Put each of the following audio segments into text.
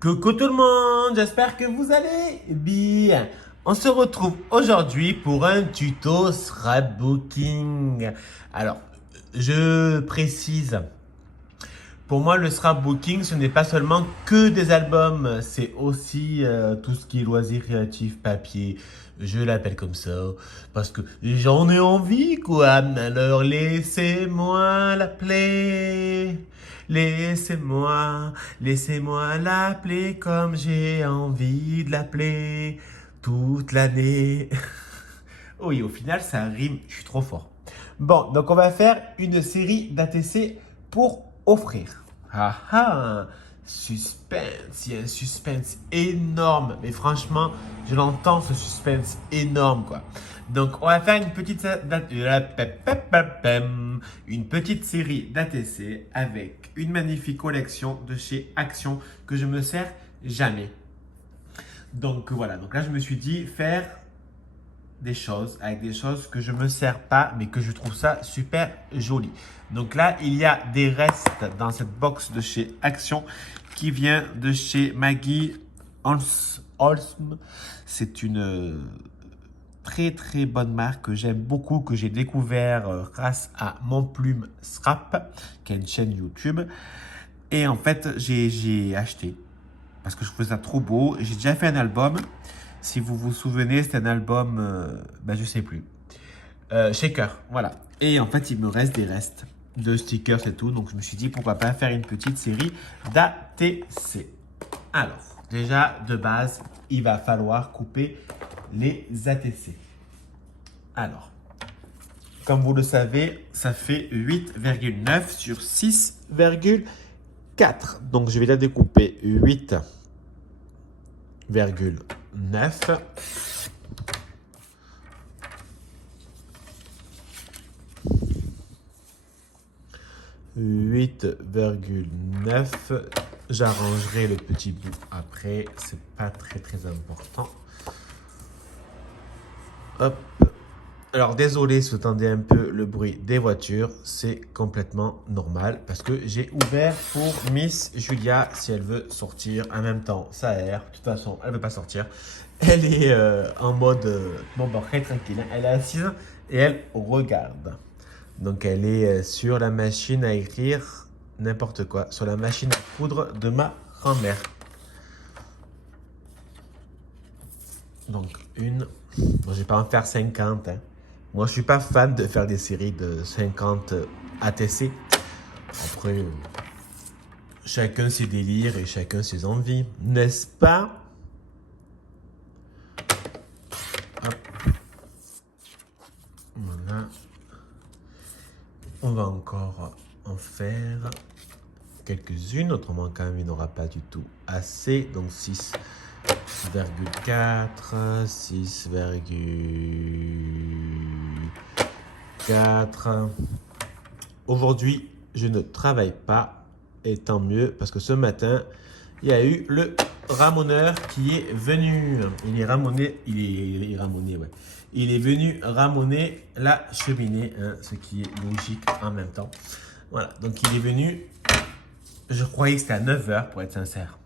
Coucou tout le monde, j'espère que vous allez bien. On se retrouve aujourd'hui pour un tuto scrapbooking. Alors, je précise, pour moi le scrapbooking ce n'est pas seulement que des albums, c'est aussi tout ce qui est loisirs créatifs, papier. Je l'appelle comme ça parce que j'en ai envie quoi. Alors laissez-moi l'appeler. Laissez-moi, laissez-moi l'appeler comme j'ai envie de l'appeler toute l'année. Oui, au final, ça rime, je suis trop fort. Bon, donc on va faire une série d'ATC pour offrir. Ah ah, suspense, il y a un suspense énorme. Mais franchement, je l'entends ce suspense énorme quoi. Donc on va faire une petite série d'ATC avec une magnifique collection de chez Action que je me sers jamais. Donc voilà, donc là je me suis dit faire des choses avec des choses que je me sers pas mais que je trouve ça super joli. Donc là il y a des restes dans cette box de chez Action qui vient de chez Maggie Holm. C'est une très très bonne marque que j'aime beaucoup, que j'ai découvert grâce à Mon Plume Scrap qui a une chaîne YouTube. Et en fait j'ai acheté parce que je trouvais ça trop beau. J'ai déjà fait un album. Si vous vous souvenez, c'est un album, je sais plus. Shaker, voilà. Et en fait, il me reste des restes de stickers et tout. Donc, je me suis dit, pourquoi pas faire une petite série d'ATC. Alors, déjà, de base, il va falloir couper les ATC. Alors, comme vous le savez, ça fait 8,9 sur 6,4. Donc, je vais la découper 8,9. 8,9. J'arrangerai le petit bout après, c'est pas très important. Hop. Alors désolé si vous entendez un peu le bruit des voitures, c'est complètement normal parce que j'ai ouvert pour Miss Julia si elle veut sortir en même temps. Ça aère, de toute façon elle veut pas sortir. Elle est en mode très tranquille. Elle est assise et elle regarde. Donc elle est sur la machine à écrire n'importe quoi, sur la machine à coudre de ma grand-mère. Donc une, bon, je vais pas en faire 50. Hein. Moi je suis pas fan de faire des séries de 50 ATC. Après, chacun ses délires et chacun ses envies, n'est-ce pas? Hop. Voilà. On va encore en faire quelques-unes, autrement quand même il n'aura pas du tout assez. Donc 6,4, 6,4. Aujourd'hui, je ne travaille pas et tant mieux parce que ce matin, il y a eu le ramoneur qui est venu. Il est ramoné, ouais. Il est venu ramoner la cheminée, hein, ce qui est logique en même temps. Voilà, donc il est venu, je croyais que c'était à 9 h pour être sincère.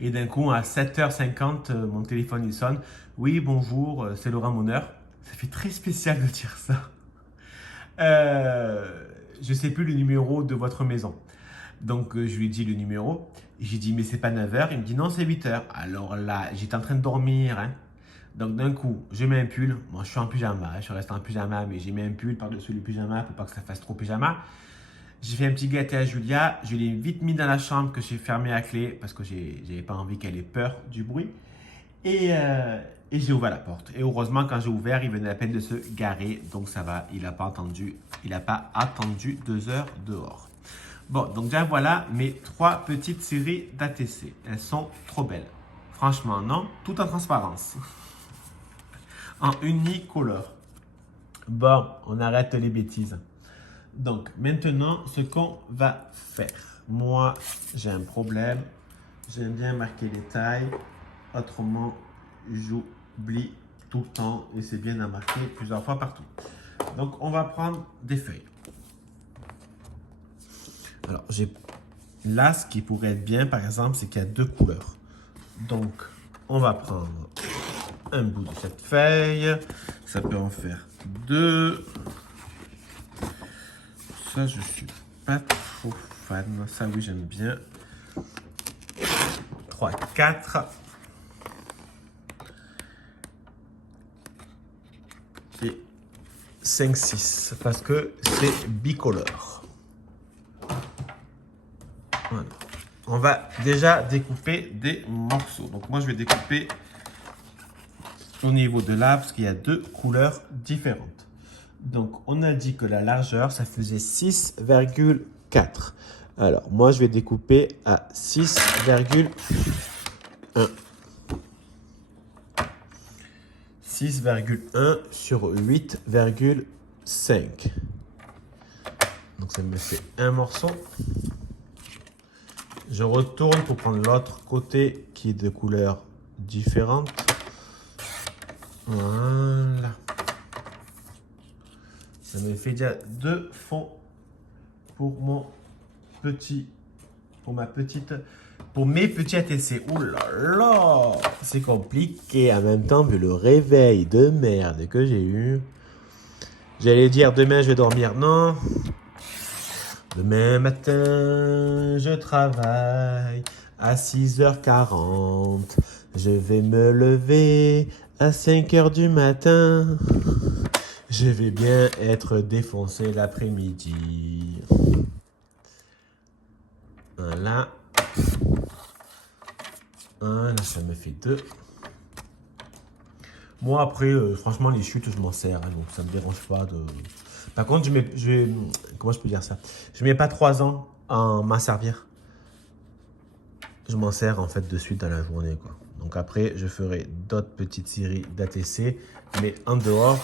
Et d'un coup, à 7h50, mon téléphone il sonne. Oui, bonjour, c'est le ramoneur. Ça fait très spécial de dire ça. Je ne sais plus le numéro de votre maison. Donc, je lui ai dit le numéro. J'ai dit, mais c'est pas 9 h. Il me dit, non, c'est 8 h. Alors là, j'étais en train de dormir. Hein. Donc, d'un coup, je mets un pull. Moi, je suis en pyjama. Je reste en pyjama, mais j'ai mis un pull par-dessus le pyjama pour pas que ça fasse trop pyjama. J'ai fait un petit gâté à Julia. Je l'ai vite mis dans la chambre que j'ai fermée à clé parce que j'avais pas envie qu'elle ait peur du bruit. Et j'ai ouvert la porte. Et heureusement, quand j'ai ouvert, il venait à peine de se garer. Donc ça va, il n'a pas attendu 2 heures dehors. Bon, donc déjà voilà mes 3 petites séries d'ATC. Elles sont trop belles. Franchement, non? Tout en transparence. En unicolore. Bon, on arrête les bêtises. Donc maintenant, ce qu'on va faire. Moi, j'ai un problème. J'aime bien marquer les tailles. Autrement, j'oublie tout le temps et c'est bien d'en marquer plusieurs fois partout. Donc, on va prendre des feuilles. Alors, j'ai Là, ce qui pourrait être bien, par exemple, c'est qu'il y a deux couleurs. Donc, on va prendre un bout de cette feuille. Ça peut en faire deux. Ça, je suis pas trop fan. Ça, oui, j'aime bien. 3, 4. Et 5, 6. Parce que c'est bicolore. Voilà. On va déjà découper des morceaux. Donc, moi, je vais découper au niveau de là, parce qu'il y a deux couleurs différentes. Donc, on a dit que la largeur, ça faisait 6,4. Alors, moi, je vais découper à 6,1. 6,1 sur 8,5. Donc, ça me fait un morceau. Je retourne pour prendre l'autre côté qui est de couleurs différentes. Voilà. Ça me fait déjà deux fonds pour mon petit, pour mes petits ATC. Ouh là là, c'est compliqué. En même temps, vu le réveil de merde que j'ai eu, j'allais dire demain je vais dormir. Non. Demain matin, je travaille à 6h40. Je vais me lever à 5h du matin. Je vais bien être défoncé l'après-midi. Voilà. Voilà, ça me fait deux. Moi, après, franchement, les chutes, je m'en sers. Hein, donc, ça ne me dérange pas de... Par contre, comment je peux dire ça? Je ne mets pas 3 ans à m'en servir. Je m'en sers, en fait, de suite dans la journée, quoi. Donc, après, je ferai d'autres petites séries d'ATC, mais en dehors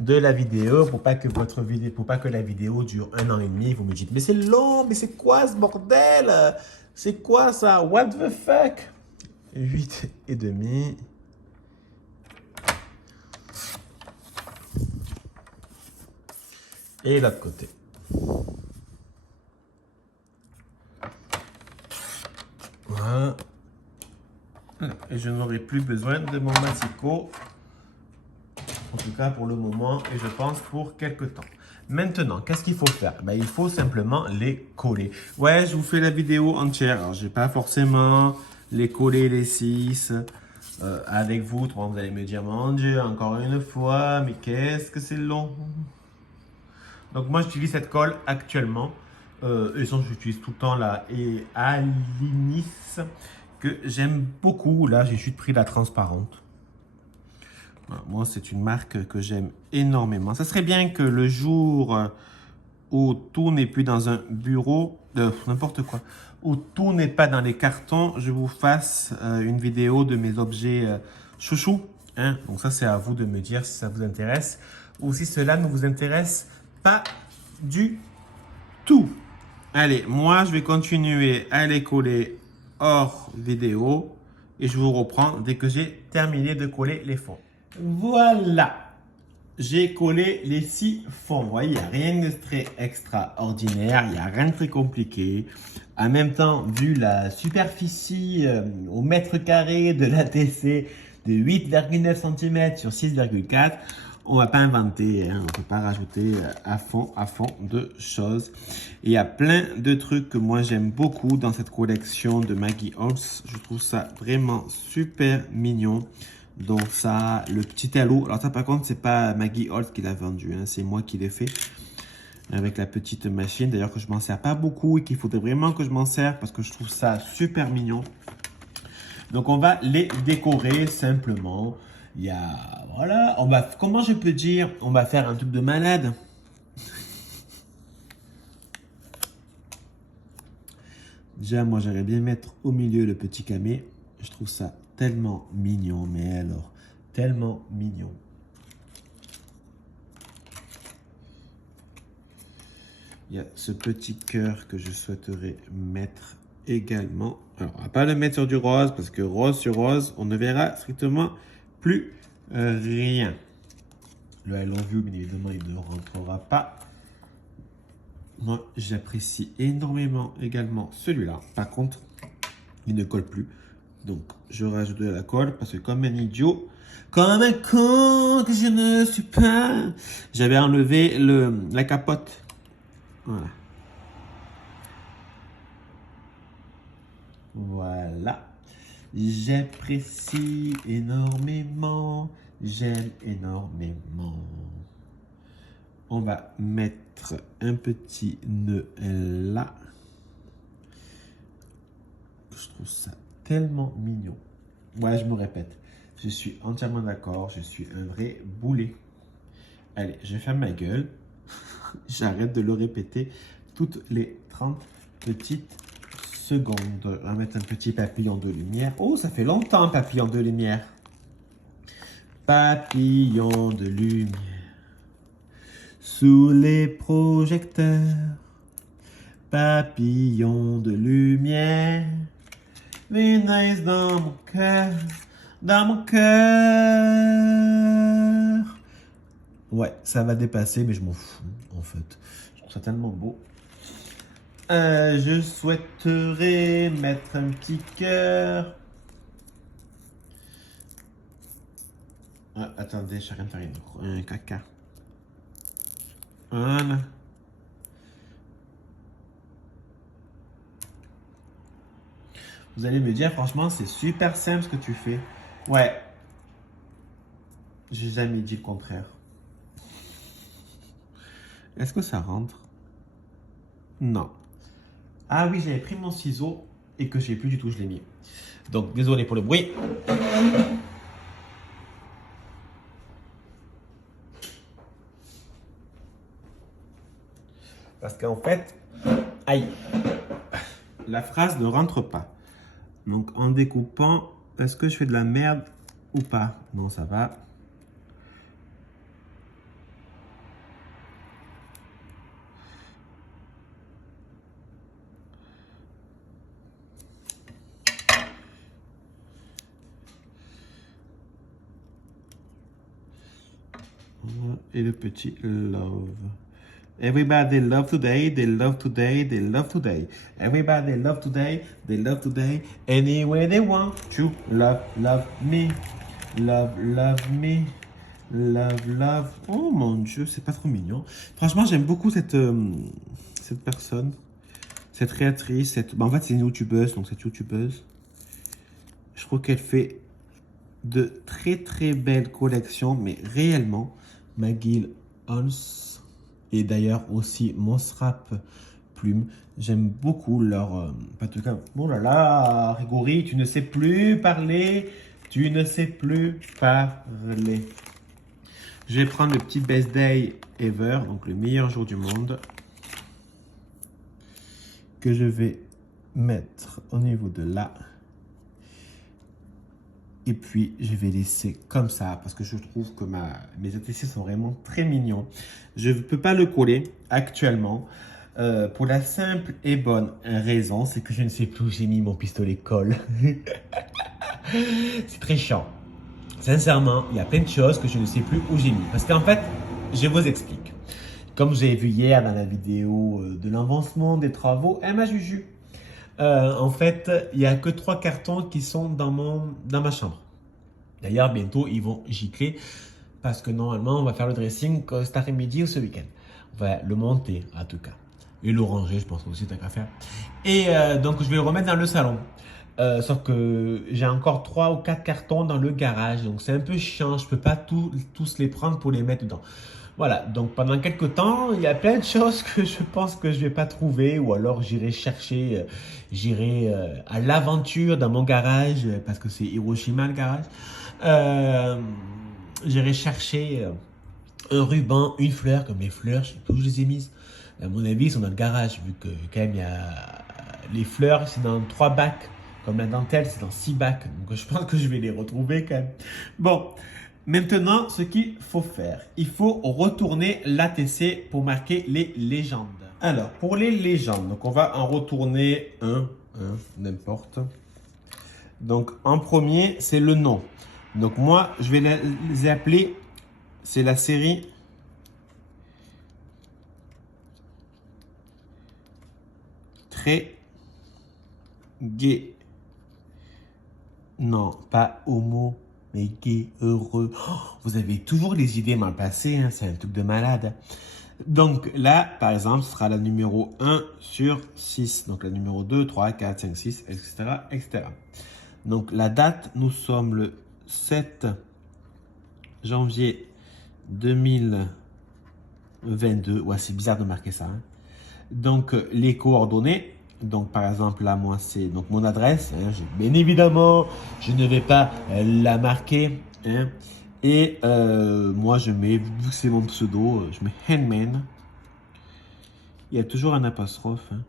de la vidéo, pour pas que la vidéo dure 1 an et demi. Vous me dites, mais c'est long, mais c'est quoi ce bordel? C'est quoi ça? What the fuck? 8 et demi. Et l'autre côté. Voilà. Et je n'aurai plus besoin de mon massicot. En tout cas pour le moment et je pense pour quelques temps. Maintenant, qu'est-ce qu'il faut faire? Ben, il faut simplement les coller. Ouais, je vous fais la vidéo entière. Alors, je n'ai pas forcément les coller les 6 avec vous. Vous allez me dire, mon Dieu, encore une fois, mais qu'est-ce que c'est long. Donc moi, j'utilise cette colle actuellement. Et ça, j'utilise tout le temps la Alinis que j'aime beaucoup. Là, j'ai juste pris la transparente. Voilà, moi, c'est une marque que j'aime énormément. Ça serait bien que le jour où tout n'est plus dans un bureau, n'importe quoi, où tout n'est pas dans les cartons, je vous fasse une vidéo de mes objets chouchous. Hein? Donc ça, c'est à vous de me dire si ça vous intéresse ou si cela ne vous intéresse pas du tout. Allez, moi, je vais continuer à les coller hors vidéo et je vous reprends dès que j'ai terminé de coller les fonds. Voilà, j'ai collé les 6 fonds. Vous voyez, il n'y a rien de très extraordinaire, il n'y a rien de très compliqué. En même temps, vu la superficie au mètre carré de l'ATC de 8,9 cm sur 6,4, on ne va pas inventer, hein, on ne peut pas rajouter à fond de choses. Et il y a plein de trucs que moi j'aime beaucoup dans cette collection de Maggie Holtz. Je trouve ça vraiment super mignon. Donc ça, le petit halo. Alors ça par contre, c'est pas Maggie Holtz qui l'a vendu, hein, c'est moi qui l'ai fait avec la petite machine. D'ailleurs que je m'en sers pas beaucoup et qu'il faudrait vraiment que je m'en sers parce que je trouve ça super mignon. Donc on va les décorer simplement. Il y a, voilà, comment je peux dire, on va faire un truc de malade. Déjà, moi j'aimerais bien mettre au milieu le petit camé. Je trouve ça tellement mignon, mais alors, tellement mignon. Il y a ce petit cœur que je souhaiterais mettre également. Alors, on ne va pas le mettre sur du rose, parce que rose sur rose, on ne verra strictement plus rien. Le I love you, bien évidemment, il ne rentrera pas Moi, j'apprécie énormément également celui-là. Par contre, il ne colle plus. Donc, je rajoute de la colle parce que comme un idiot, comme un con que je ne suis pas, j'avais enlevé la capote. Voilà. Voilà. J'apprécie énormément. J'aime énormément. On va mettre un petit nœud là. Je trouve ça tellement mignon. Ouais, je me répète. Je suis entièrement d'accord. Je suis un vrai boulet. Allez, je ferme ma gueule. J'arrête de le répéter toutes les 30 petites secondes. On va mettre un petit papillon de lumière. Oh, ça fait longtemps, papillon de lumière. Papillon de lumière. Sous les projecteurs. Papillon de lumière. Venez dans mon cœur. Dans mon cœur. Ouais, ça va dépasser, mais je m'en fous, en fait. Je trouve ça tellement beau. Je souhaiterais mettre un petit cœur. Ah, attendez, je suis en train de faire un caca. Voilà. Vous allez me dire, franchement, c'est super simple ce que tu fais. Ouais. J'ai jamais dit le contraire. Est-ce que ça rentre? Non. Ah oui, j'avais pris mon ciseau et que j'ai plus du tout, je l'ai mis. Donc, désolé pour le bruit. Parce qu'en fait, aïe, la phrase ne rentre pas. Donc, en découpant, est-ce que je fais de la merde ou pas? Non, ça va. Et le petit love. Everybody love today, they love today, they love today. Everybody love today, they love today. Any way they want to love, love me. Love, love me. Love, love. Oh mon Dieu, c'est pas trop mignon. Franchement, j'aime beaucoup cette personne. Cette créatrice. En fait, c'est une youtubeuse, donc cette youtubeuse. Je trouve qu'elle fait de très très belles collections, mais réellement, McGill Holmes et d'ailleurs aussi Monsrap Plume, j'aime beaucoup leur... en tout cas, oh là là, Rigori, tu ne sais plus parler, tu ne sais plus parler. Je vais prendre le petit Best Day Ever, donc le meilleur jour du monde, que je vais mettre au niveau de là. Et puis, je vais laisser comme ça parce que je trouve que mes ATC sont vraiment très mignons. Je ne peux pas le coller actuellement pour la simple et bonne raison, c'est que je ne sais plus où j'ai mis mon pistolet colle. C'est très chiant. Sincèrement, il y a plein de choses que je ne sais plus où j'ai mis. Parce qu'en fait, je vous explique. Comme j'ai vu hier dans la vidéo de l'avancement des travaux, ma Juju. En fait, il n'y a que 3 cartons qui sont dans ma chambre. D'ailleurs, bientôt, ils vont gicler parce que normalement, on va faire le dressing cet après-midi ou ce week-end. On va le monter, en tout cas. Et le ranger, je pense aussi, t'as qu'à faire. Et donc, je vais le remettre dans le salon. Sauf que j'ai encore 3 ou 4 cartons dans le garage. Donc, c'est un peu chiant. Je ne peux pas tous les prendre pour les mettre dedans. Voilà, donc pendant quelques temps, il y a plein de choses que je pense que je ne vais pas trouver ou alors j'irai chercher, j'irai à l'aventure dans mon garage parce que c'est Hiroshima le garage. J'irai chercher un ruban, une fleur, comme les fleurs, je ne sais plus où je les ai mises. À mon avis, ils sont dans le garage vu que quand même il y a les fleurs, c'est dans 3 bacs. Comme la dentelle, c'est dans 6 bacs. Donc je pense que je vais les retrouver quand même. Bon. Maintenant, ce qu'il faut faire, il faut retourner l'ATC pour marquer les légendes. Alors, pour les légendes, donc on va en retourner un, n'importe. Donc, en premier, c'est le nom. Donc, moi, je vais les appeler, c'est la série très gai. Non, pas homo, mais gay, heureux. Oh, vous avez toujours les idées mal passées, hein, c'est un truc de malade. Donc là, par exemple, ce sera la numéro 1 sur 6. Donc la numéro 2, 3, 4, 5, 6, etc., etc. Donc la date, nous sommes le 7 janvier 2022. Ouais, c'est bizarre de marquer ça, hein. Donc les coordonnées. Donc par exemple là, moi c'est donc mon adresse, hein, bien évidemment je ne vais pas la marquer, hein. Et moi je mets, vu que c'est mon pseudo, je mets Handman. Il y a toujours un apostrophe, hein.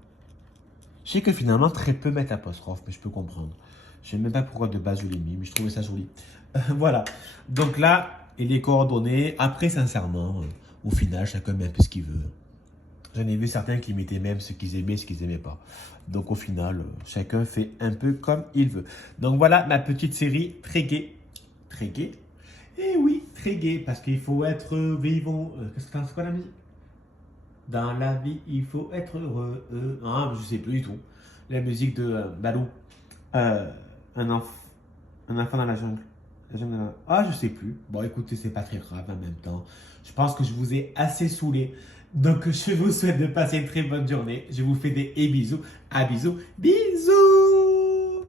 Je sais que finalement très peu mettent apostrophe, mais je peux comprendre. Je ne sais même pas pourquoi de base je l'ai mis, mais je trouvais ça joli. Voilà, donc là et les coordonnées. Après sincèrement, au final chacun met un peu ce qu'il veut. J'en ai vu certains qui mettaient même ce qu'ils aimaient, ce qu'ils n'aimaient pas. Donc au final, chacun fait un peu comme il veut. Donc voilà ma petite série très gaie. Très gaie. Et oui, très gaie, parce qu'il faut être vivant. C'est quoi la musique? Dans la vie, il faut être heureux. Ah, je sais plus du tout. La musique de Balou. Euh, un, un enfant dans la jungle. Ah, je sais plus. Bon, écoutez, c'est pas très grave en même temps. Je pense que je vous ai assez saoulé. Donc, je vous souhaite de passer une très bonne journée. Je vous fais des bisous. À bisous. Bisous!